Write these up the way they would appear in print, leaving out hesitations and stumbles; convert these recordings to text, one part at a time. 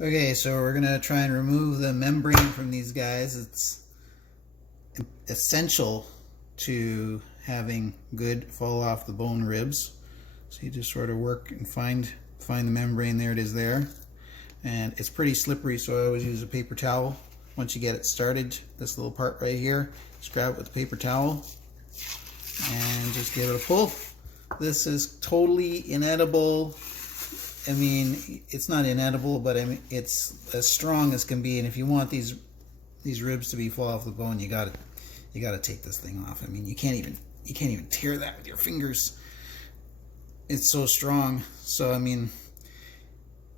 Okay, so we're gonna try and remove the membrane from these guys. It's essential to having good fall off the bone ribs. So you just sort of work and find the membrane. There it is there. And it's pretty slippery, so I always use a paper towel. Once you get it started, this little part right here, just grab it with a paper towel and just give it a pull. This is totally inedible. I mean, it's not inedible, but I mean, it's as strong as can be. And if you want these ribs to be fall off the bone, you gotta take this thing off. I mean, you can't even tear that with your fingers. It's so strong. So I mean,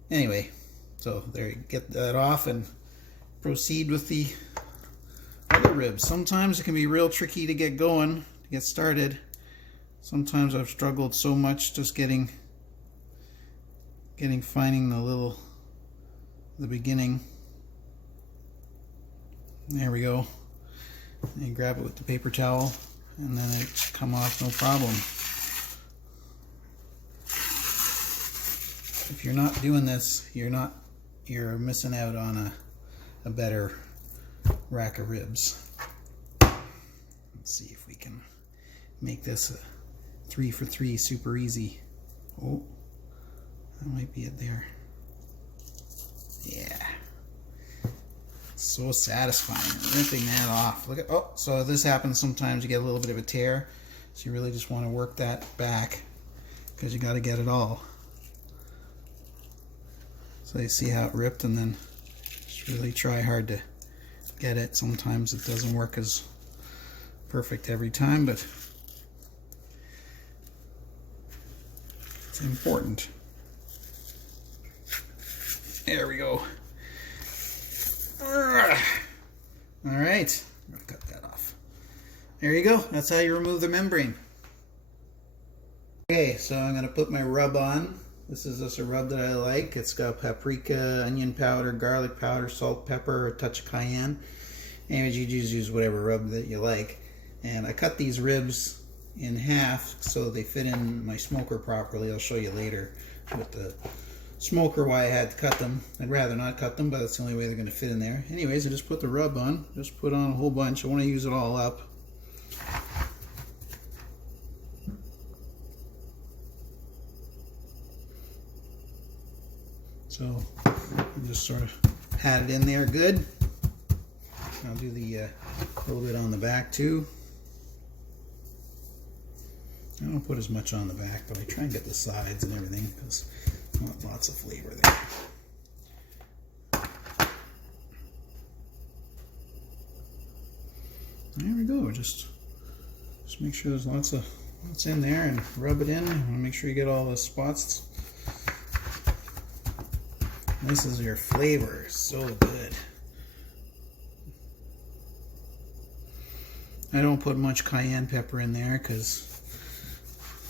anyway, so there, you get that off and proceed with the other ribs. Sometimes it can be real tricky to get going, to get started. Sometimes I've struggled so much just finding the beginning. There we go. And you grab it with the paper towel and then it should come off no problem. If you're not doing this, you're missing out on a better rack of ribs. Let's see if we can make this a 3 for 3 super easy. Oh, that might be it there. Yeah. So satisfying, ripping that off. Look at, oh, so this happens sometimes. You get a little bit of a tear, so you really just want to work that back because you got to get it all. So you see how it ripped, and then just really try hard to get it. Sometimes it doesn't work as perfect every time, but it's important. There we go. Alright, I'm going to cut that off. There you go. That's how you remove the membrane. Okay, so I'm going to put my rub on. This is just a rub that I like. It's got paprika, onion powder, garlic powder, salt, pepper, a touch of cayenne. Anyways, you just use whatever rub that you like. And I cut these ribs in half so they fit in my smoker properly. I'll show you later with the smoker why I had to cut them. I'd rather not cut them, but that's the only way they're going to fit in there. Anyways, I just put the rub on. Just put on a whole bunch. I want to use it all up. So just sort of pat it in there good. I'll do the little bit on the back too. I don't put as much on the back, but I try and get the sides and everything because I want lots of flavor there. There we go. Just make sure there's lots in there and rub it in. I want to make sure you get all the spots. This is your flavor, so good. I don't put much cayenne pepper in there because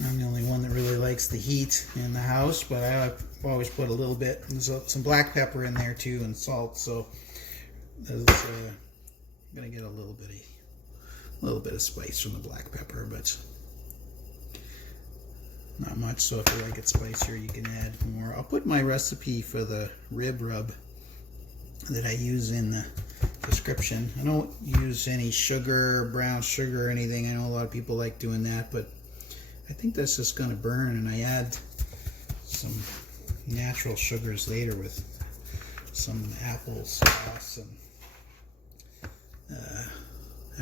I'm the only one that really likes the heat in the house, but I always put a little bit. There's some black pepper in there too and salt, so there's gonna get a little bit of spice from the black pepper, but not much. So if you like it spicier, you can add more. I'll put my recipe for the rib rub that I use in the description. I don't use any sugar, brown sugar or anything. I know a lot of people like doing that, but I think that's just going to burn, and I add some natural sugars later with some apple sauce and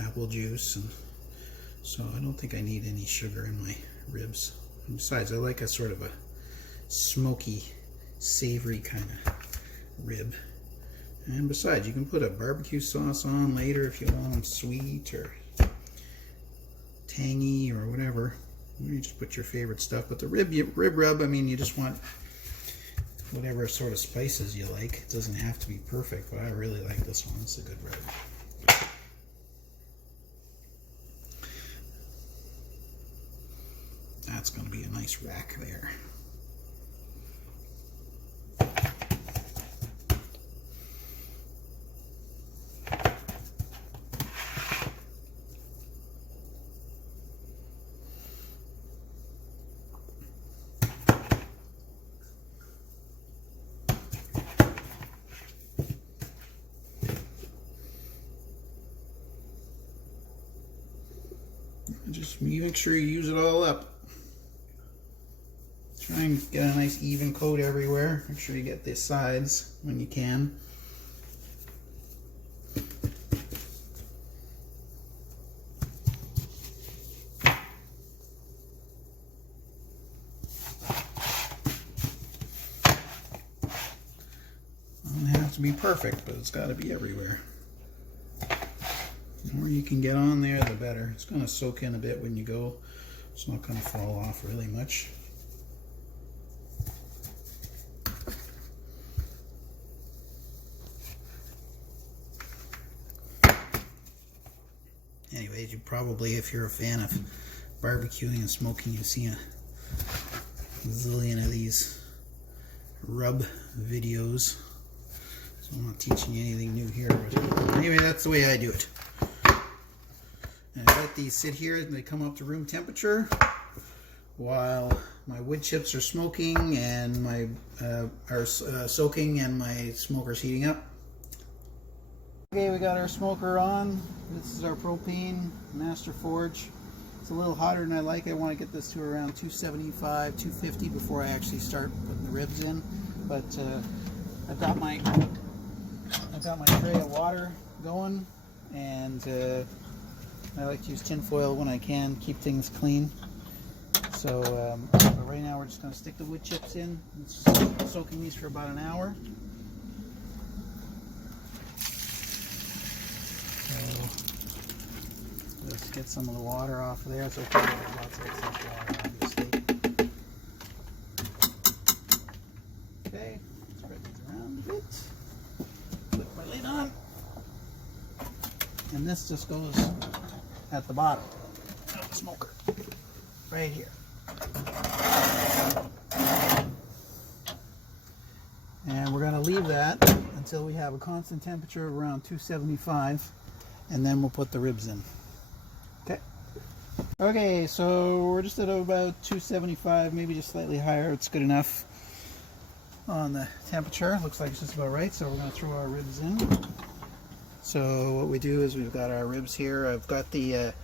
apple juice, and so I don't think I need any sugar in my ribs. And besides, I like a sort of a smoky, savory kind of rib. And besides, you can put a barbecue sauce on later if you want them sweet or tangy or whatever. You just put your favorite stuff. But the rib rub, I mean, you just want whatever sort of spices you like. It doesn't have to be perfect, but I really like this one. It's a good rib. That's going to be a nice rack there. You make sure you use it all up. Try and get a nice even coat everywhere. Make sure you get the sides when you can. Doesn't have to be perfect, but it's got to be everywhere. The more you can get on there, the better. It's going to soak in a bit when you go. It's not going to fall off really much. Anyways, you probably, if you're a fan of barbecuing and smoking, you've seen a zillion of these rub videos. So I'm not teaching you anything new here, but anyway, that's the way I do it. And I let these sit here and they come up to room temperature while my wood chips are smoking and my soaking and my smoker's heating up. Okay, we got our smoker on. This is our propane Master Forge. It's a little hotter than I like. I want to get this to around 275, 250 before I actually start putting the ribs in. But I've got my tray of water going, and I like to use tin foil when I can, keep things clean. So but right now we're just going to stick the wood chips in. It's soaking these for about an hour. Let's get some of the water off of there. It's okay, there's lots of excess water, obviously. Okay, spread these around a bit. Flip my lid on. And this just goes at the bottom of the smoker, right here. And we're going to leave that until we have a constant temperature of around 275, and then we'll put the ribs in. Okay, so we're just at about 275, maybe just slightly higher. It's good enough on the temperature. Looks like it's just about right, so we're going to throw our ribs in. So what we do is we've got our ribs here. I've got the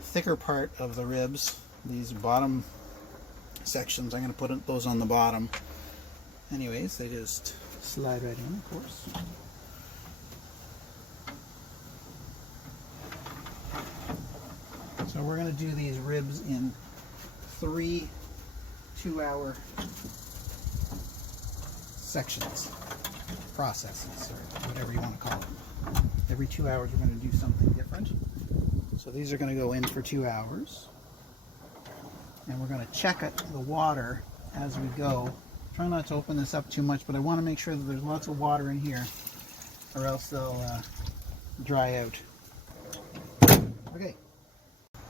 thicker part of the ribs, these bottom sections. I'm going to put those on the bottom. Anyways, they just slide right in, of course. So we're going to do these ribs in 3 2-hour sections, processes, or whatever you want to call them. Every 2 hours we're going to do something different. So these are going to go in for 2 hours. And we're going to check the water as we go. Try not to open this up too much, but I want to make sure that there's lots of water in here, or else they'll dry out.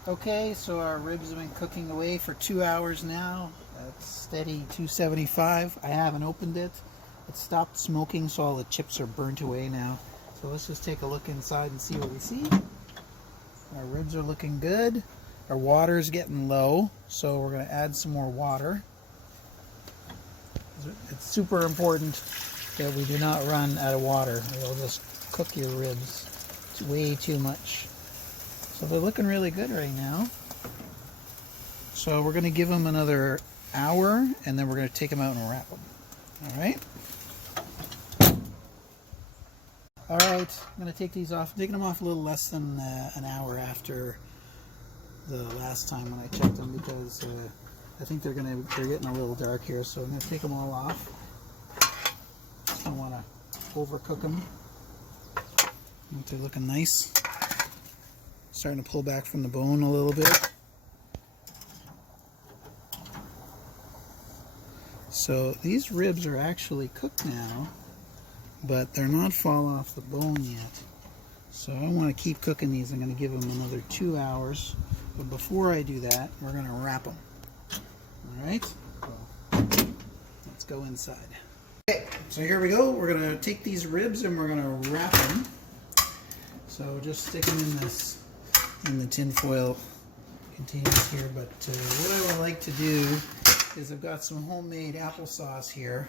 Okay, so our ribs have been cooking away for 2 hours now. That's steady 275. I haven't opened it. It stopped smoking, so all the chips are burnt away now. So let's just take a look inside and see what we see. Our ribs are looking good. Our water is getting low, so we're going to add some more water. It's super important that we do not run out of water. It'll just cook your ribs. It's way too much. So they're looking really good right now. So we're going to give them another hour, and then we're going to take them out and wrap them. All right, I'm going to take these off. I'm taking them off a little less than an hour after the last time when I checked them, because I think they're getting a little dark here. So I'm going to take them all off. I don't want to overcook them. They're looking nice. Starting to pull back from the bone a little bit. So these ribs are actually cooked now, but they're not fall off the bone yet. So I want to keep cooking these. I'm going to give them another 2 hours. But before I do that, we're going to wrap them. Alright? So let's go inside. Okay, so here we go. We're going to take these ribs and we're going to wrap them. So just stick them in the tin foil containers here, but what I would like to do is I've got some homemade applesauce here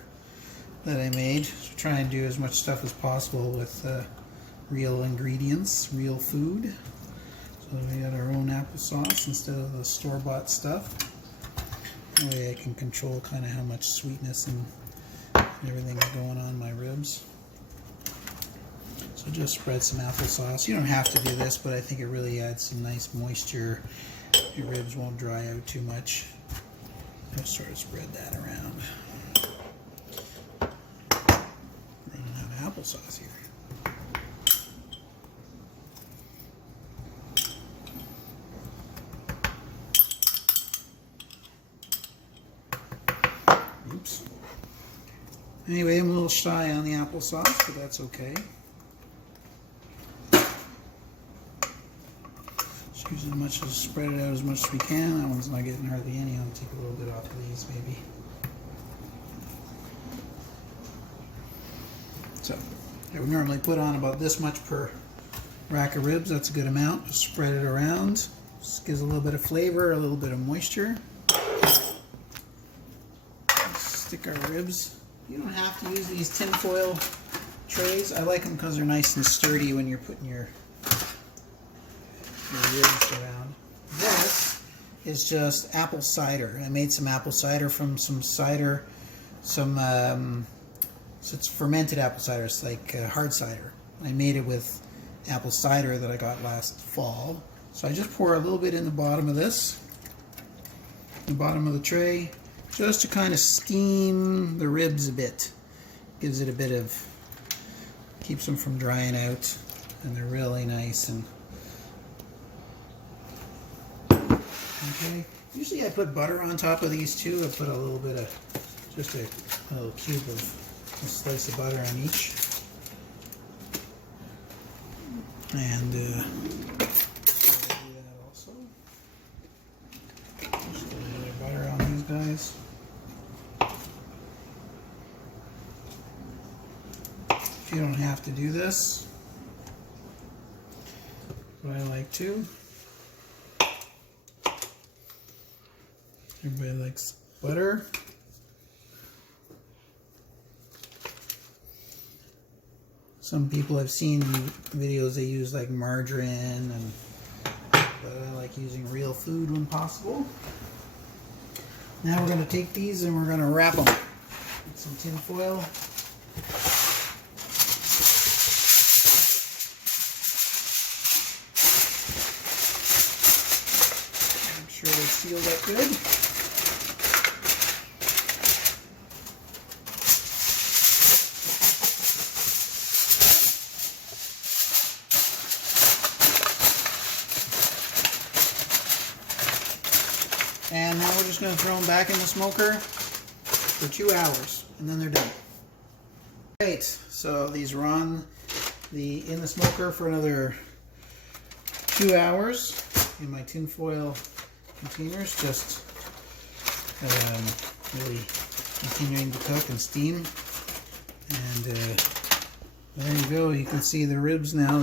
that I made. So try and do as much stuff as possible with real ingredients, real food. So So we got our own applesauce instead of the store-bought stuff. That way I can control kind of how much sweetness and everything's going on my ribs. So just spread some applesauce. You don't have to do this, but I think it really adds some nice moisture. Your ribs won't dry out too much. Just sort of spread that around. Running out of applesauce here. Oops. Anyway, I'm a little shy on the applesauce, but that's okay. Just use as much as, spread it out as much as we can. That one's not getting hardly any. I'll take a little bit off of these maybe. So, I would normally put on about this much per rack of ribs. That's a good amount. Just spread it around. Just gives a little bit of flavor, a little bit of moisture. Stick our ribs. You don't have to use these tin foil trays. I like them because they're nice and sturdy when you're putting your ribs around. This is just apple cider. I made some apple cider from some cider, so it's fermented apple cider. It's like hard cider. I made it with apple cider that I got last fall. So I just pour a little bit in the bottom of this, the bottom of the tray, just to kind of steam the ribs a bit. Gives it a bit of, keeps them from drying out, and they're really nice. And okay, usually I put butter on top of these too. I put a little bit of, just a little cube of, a slice of butter on each. And do that also. Just a little bit of butter on these guys. You don't have to do this, but I like to. Everybody likes butter. Some people I've seen videos they use like margarine, and but I like using real food when possible. Now we're going to take these and we're going to wrap them with some tin foil. They're sealed up good. And now we're just going to throw them back in the smoker for 2 hours, and then they're done. Right, so these are on in the smoker for another 2 hours in my tin foil containers, just really continuing to cook and steam. And there you go. You can see the ribs now.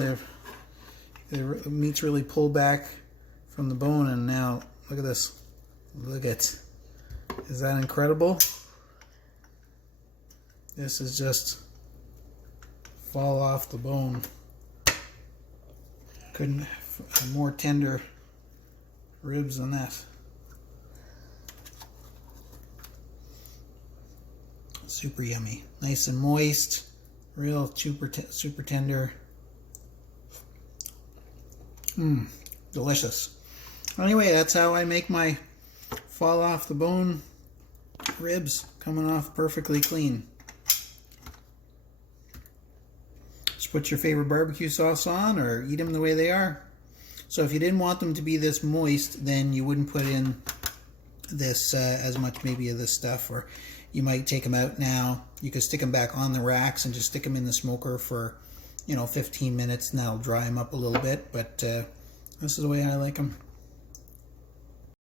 The meat's really pulled back from the bone, and now look at this. Look at, is that incredible? This is just fall off the bone. Couldn't have more tender ribs than that. Super yummy, nice and moist, real super tender. Delicious. Anyway, that's how I make my fall off the bone ribs, coming off perfectly clean. Just put your favorite barbecue sauce on, or eat them the way they are. So if you didn't want them to be this moist, then you wouldn't put in this as much maybe of this stuff, or you might take them out now. You could stick them back on the racks and just stick them in the smoker for 15 minutes, and that'll dry them up a little bit. But this is the way I like them.